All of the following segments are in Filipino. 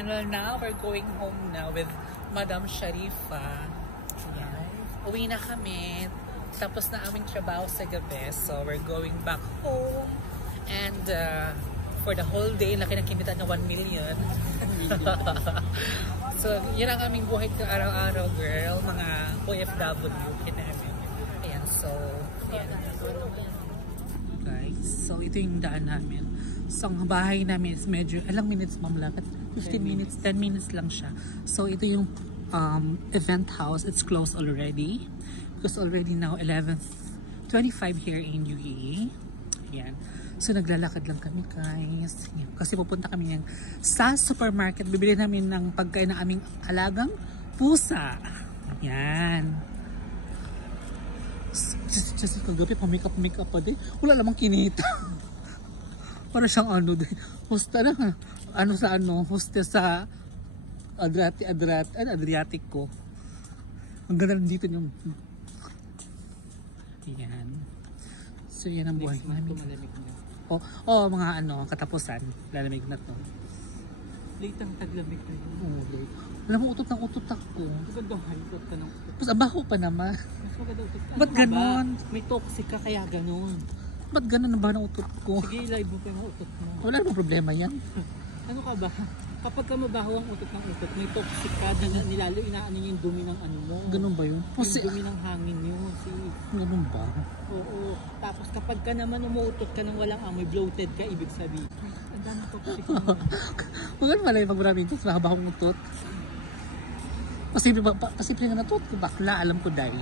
channel now. We're going home now with Madam Sharifa. Ayan. Uwi na kami. Tapos na aming trabaho sa gabi. So we're going back home. And for the whole day, laki ng kinita na 1 million. So yun ang aming buhay ko araw-araw, girl. Mga OFW. Kinamin. Ayan. So, ayan. Guys, so ito yung daan namin. So ang bahay namin is medyo, ilang minutes ma'am lang? 15 minutes, 10 minutes lang siya. So ito yung event house. It's closed already. Because already now 11:25 here in UAE. Ayan. So naglalakad lang kami guys. Ayan. Kasi pupunta kami yan sa supermarket. Bibili namin ng pagkain ng aming alagang pusa. Ayan. Just kagabi pa make-up pa din. Wala namang kinita. Para siyang ano din. Hosta na nga. Ano sa ano. Hosta sa Adriatic ko. Ang ganda dito yung. Ayan. So yan ang buhay namin. Oh, mga ano, katapusan. Lalamig na to. Late ang taglamig na yun. Oo, late. Alam mo, utot ng utot ako. Magandang utot ka ng utot. Tapos abaho pa naman. Ba't Ano ganon? May toxic ka kaya ganon. Ba't ganon ba ng utot ko? Sige, live mo pa yung utot mo. Wala namang problema yan. Ano ka ba? Kapag ka mabaho ang utot ng utot, may toxic ka, nilalo inaano niya yung dumi ng ano mo. Ganun ba yun? Yung dumi ng hangin yun. Ganun ba? Oo. Tapos kapag ka naman umuutot ka ng walang amoy, bloated ka, ibig sabihin. Ang dami toxic mo. Maganda pala yung magbraming ito, mahaba-habang utot. Posible nga natutot ko, bakla, alam ko dahil.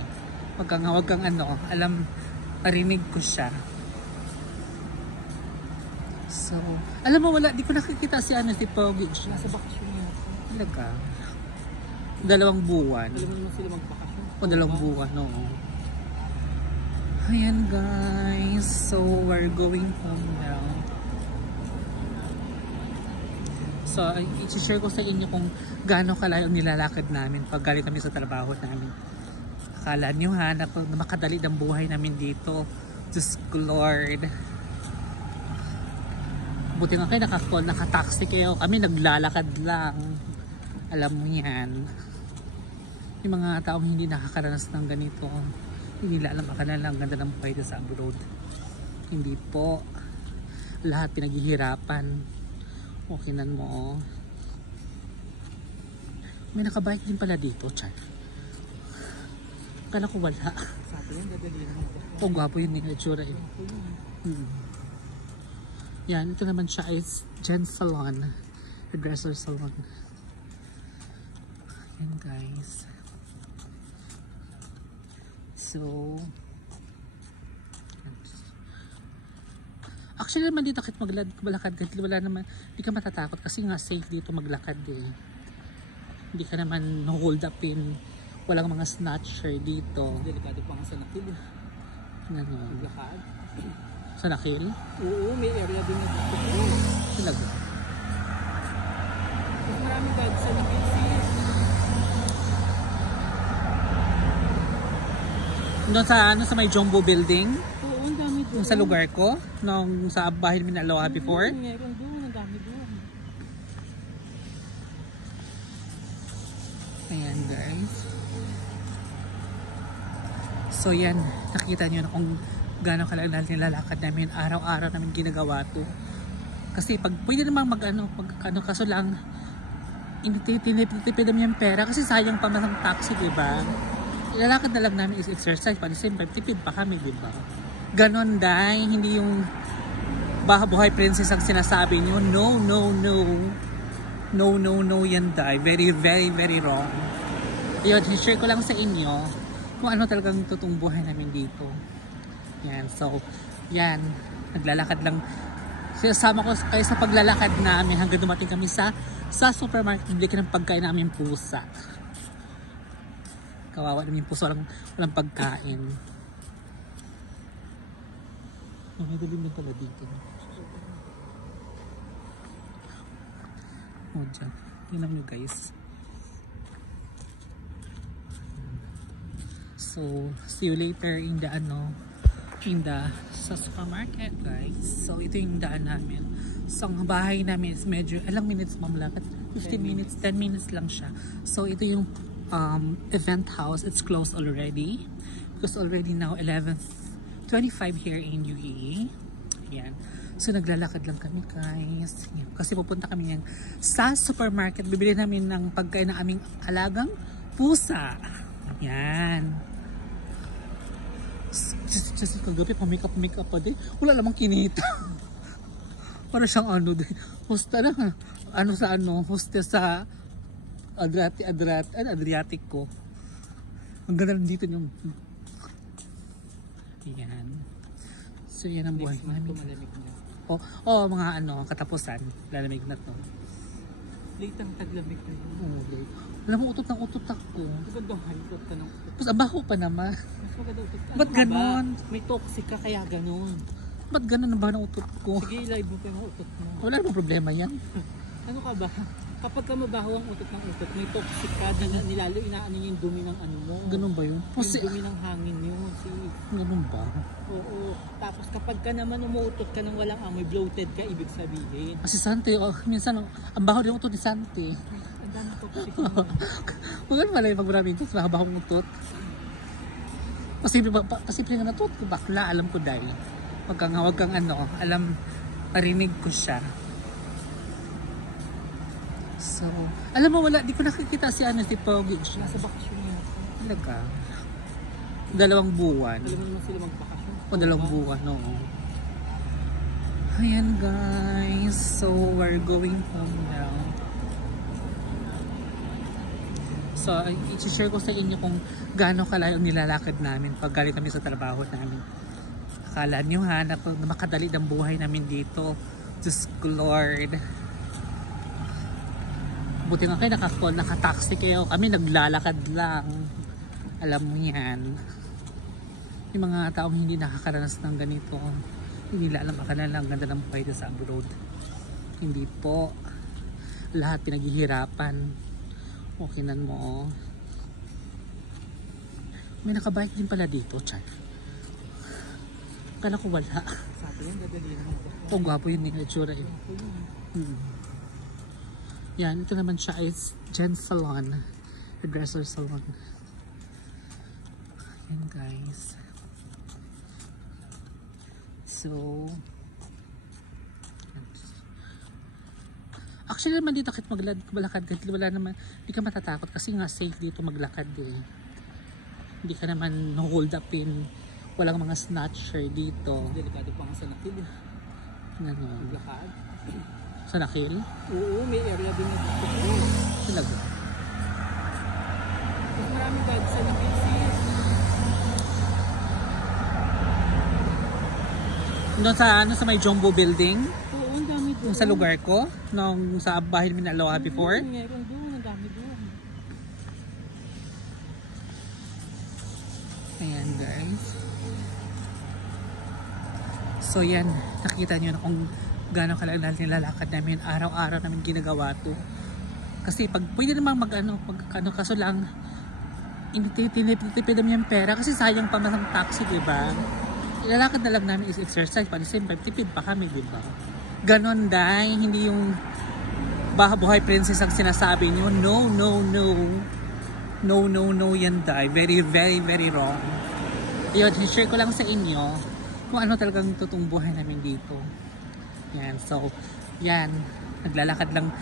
Wag kang ano, alam, parinig ko siya. So, alam mo wala, di ko nakikita si ano, si Pogi siya. Nasa bakasyon niya. Talaga? 2 buwan. Alam mo naman sila magbakasyon. O 2 buwan, oo. Ayan guys, so we're going home now. So, i-share ko sa inyo kung gaano kalayo ang nilalakad namin pag galing kami sa trabaho namin. Akala nyo ha, na makadali ang buhay namin dito. Just Lord. Buti nga kayo naka-taxi kayo. Kami naglalakad lang. Alam mo yan. Yung mga taong hindi nakakaranas ng ganito, hindi nila alam akala lang ang ganda ng buhay sa abroad. Hindi po. Lahat pinaghihirapan. Okay nan mo. May nakabike din pala dito, Char. Kala ko wala. Sabi yan, dadalhin mo. Oh, gwapo yun yung itsura eh. Yan, ito naman siya is Gen Salon. Hairdresser salon. Yan guys. So, actually naman dito kahit maglakad, kahit wala naman, hindi ka matatakot kasi nga safe dito maglakad eh. Hindi ka naman hold up in, walang mga snatcher dito. Delikado pa nga sa nakil. Ano? Maglakad. Sa nakil? Oo, may area din na dito. Talaga? Mas maraming bag sa nakil. Doon sa ano, sa may Jumbo building? Oo, ang dami doon. Sa lugar ko, nung sa bahay namin na Aloha before. Meron doon, ang dami doon. Ayan guys. So yan, nakita nyo na kung gaano kalagal nilalakad namin. Araw-araw namin ginagawa to. Kasi pag pwede namang mag-ano, kaso lang, hindi tinipid namin yung pera kasi sayang pa man ang taxi, diba? Ilalakad na lang namin is exercise, pa the same time, tipid pa kami, diba? Ganon dahil, hindi yung buhay princess ang sinasabi nyo. No, no, no. No, no, no yan dahil. Very, very, very wrong. Yun, share ko lang sa inyo kung ano talagang totoong buhay namin dito. Yan, so, yan. Naglalakad lang. Sinasama ko kayo sa paglalakad namin hanggang dumating kami sa supermarket. Bili ka ng pagkain namin pusa. Kawawa namin puso, walang pagkain. May dalim din pala dito. O dyan. Tingnan nyo guys. So, see you later in the sa supermarket guys. So, ito yung daan namin. So, ang bahay namin is medyo, ilang minutes ma'am lang? 15 minutes, 10 minutes lang siya. So ito yung event house. It's closed already because already now 11:25 here in UAE. Yan. So naglalakad lang kami guys. Yan. Kasi pupunta kami yan sa supermarket. Bibili namin ng pagkain ng aming alagang pusa. Yan. Just kagabi pa-makeup pa din. Wala namang kinita. Para siyang ano din. Hosta na ha. Hostess sa Adriatic ko. Ang ganda lang dito yung yan. So yan ang buhay namin. Mga katapusan. Lalamig na to. Late ang taglamig na yun. Oo, late. Alam mo, utot ako. Maganda halipot ka ng utot. Tapos abaho pa naman. Mas maganda utot ka. Ba't ganon? May toxic ka kaya ganon. Ba't ganon ba ng utot ko? Sige, live mo pa yung utot mo. Wala namang problema yan. Ano ka ba? Kapag ka mabaho ang utot ng utot, may toxic ka, nilalo inaano niya yung dumi ng ano mo. Ganun ba yun? Yung dumi ng hangin yun. Ganun ba? Oo. Tapos kapag ka naman umuutot ka ng walang amoy, bloated ka, ibig sabihin. Kasi Sante, minsan, ang baho din utot ni Sante. Ang dami toxic mo. Maganda pala yung pag-maraming ito, mahaba-bahong utot. Pasipre nga na to, bakla, alam ko dahil. Wag kang alam, parinig ko siya. So, alam mo di ko nakikita si Pogi siya. Nasa bakasyon niya. Talaga. 2 buwan. Alam mo naman sila magbakasyon. O 2 buwan, oo. Ayan guys, so we're going home now. So, i-share ko sa inyo kung gaano kalayo ang nilalakad namin pag galing kami sa trabaho namin. Akala nyo ha, na makadali ang buhay namin dito. Just Lord. Buti nga kayo nakataxi kayo. Kami naglalakad lang. Alam mo yan. Yung mga taong hindi nakakaranas ng ganito, hindi nila alam akala lang ganda ng buhay sa abroad. Hindi po. Lahat pinaghihirapan. Okay nan mo. May nakabike din pala dito, Chan. Kala ko wala. Sabi yan, dadali mo. O, gwapo yun yung itsura eh. Yan, ito naman siya is Gen Salon. Hairdresser salon. Yan guys. So, actually naman dito kahit maglakad, kahit wala naman, hindi ka matatakot kasi nga safe dito maglakad eh. Hindi ka naman hold up in, walang mga snatcher dito. Delikado pa nga sa nakil. Ganon. Maglakad. Sa nakil? Oo, may area din na dito. Talaga. Mas maraming guard sa nakil sis. Doon sa may Jumbo building? Oo, ang dami doon. Yung sa lugar ko? Nung sa bahay namin na Aloha before? Meron doon, ang dami doon. Ayan guys. So yan, nakita nyo na kung gaano kalagal nilalakad namin. Araw-araw namin ginagawa to. Kasi pag pwede namang kaso lang, hindi tinipid namin yung pera kasi sayang pa man ang taxi, diba? Ilalakad na lang namin is exercise, pa the same time, tipid pa kami, diba? Ganon dahil, hindi yung buhay princess ang sinasabi nyo. No, no, no. No, no, no yan dahil. Very, very, very wrong. Yun, share ko lang sa inyo kung ano talagang totoong buhay namin dito. Yan, so, yan. Naglalakad lang.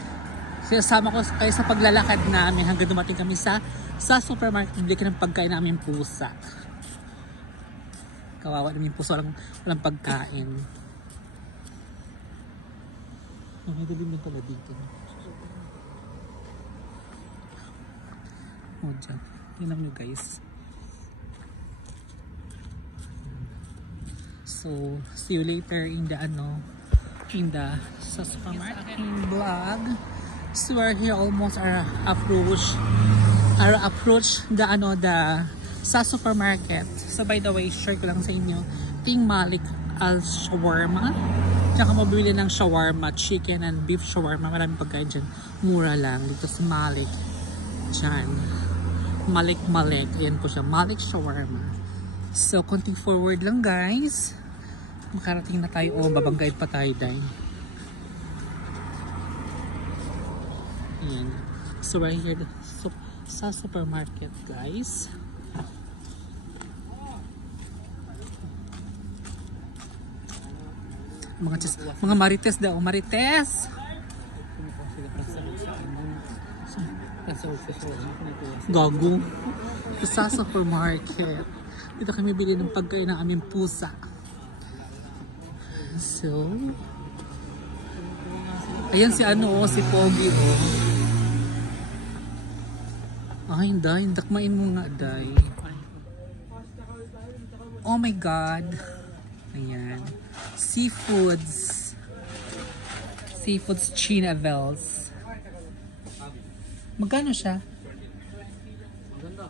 Sinasama ko kayo sa paglalakad namin hanggang dumating kami sa supermarket. Bili ka ng pagkain namin pusa. Kawawa namin puso, walang pagkain. May dalim din pala dito. O dyan. Tingnan nyo guys. So, see you later in the sa supermarket vlog. So we're here almost approach the sa supermarket. So by the way, share ko lang sa inyo, Ting Malik Al Shawarma. Tsaka mabili ng shawarma, chicken and beef shawarma. Maraming pagkain dyan. Mura lang. Dito sa Malik. Dyan. Malik. Ayan po siya. Malik Shawarma. So, konting forward lang guys. Makarating na tayo. O, babanggayad pa tayo dahil. Ayan. So right here sa supermarket, guys. Mga marites daw, marites. Gago. Sa supermarket. Dito kami bili ng pagkain ng aming pusa. So, ayan si si Pogi Ay, Day, dakmain mo nga, Day. Oh my God. Ayan. Seafoods Chinavels. Magkano siya? Maganda.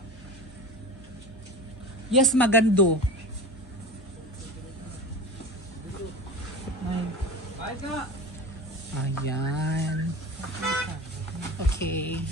Yes, magando. Ayan. Okay.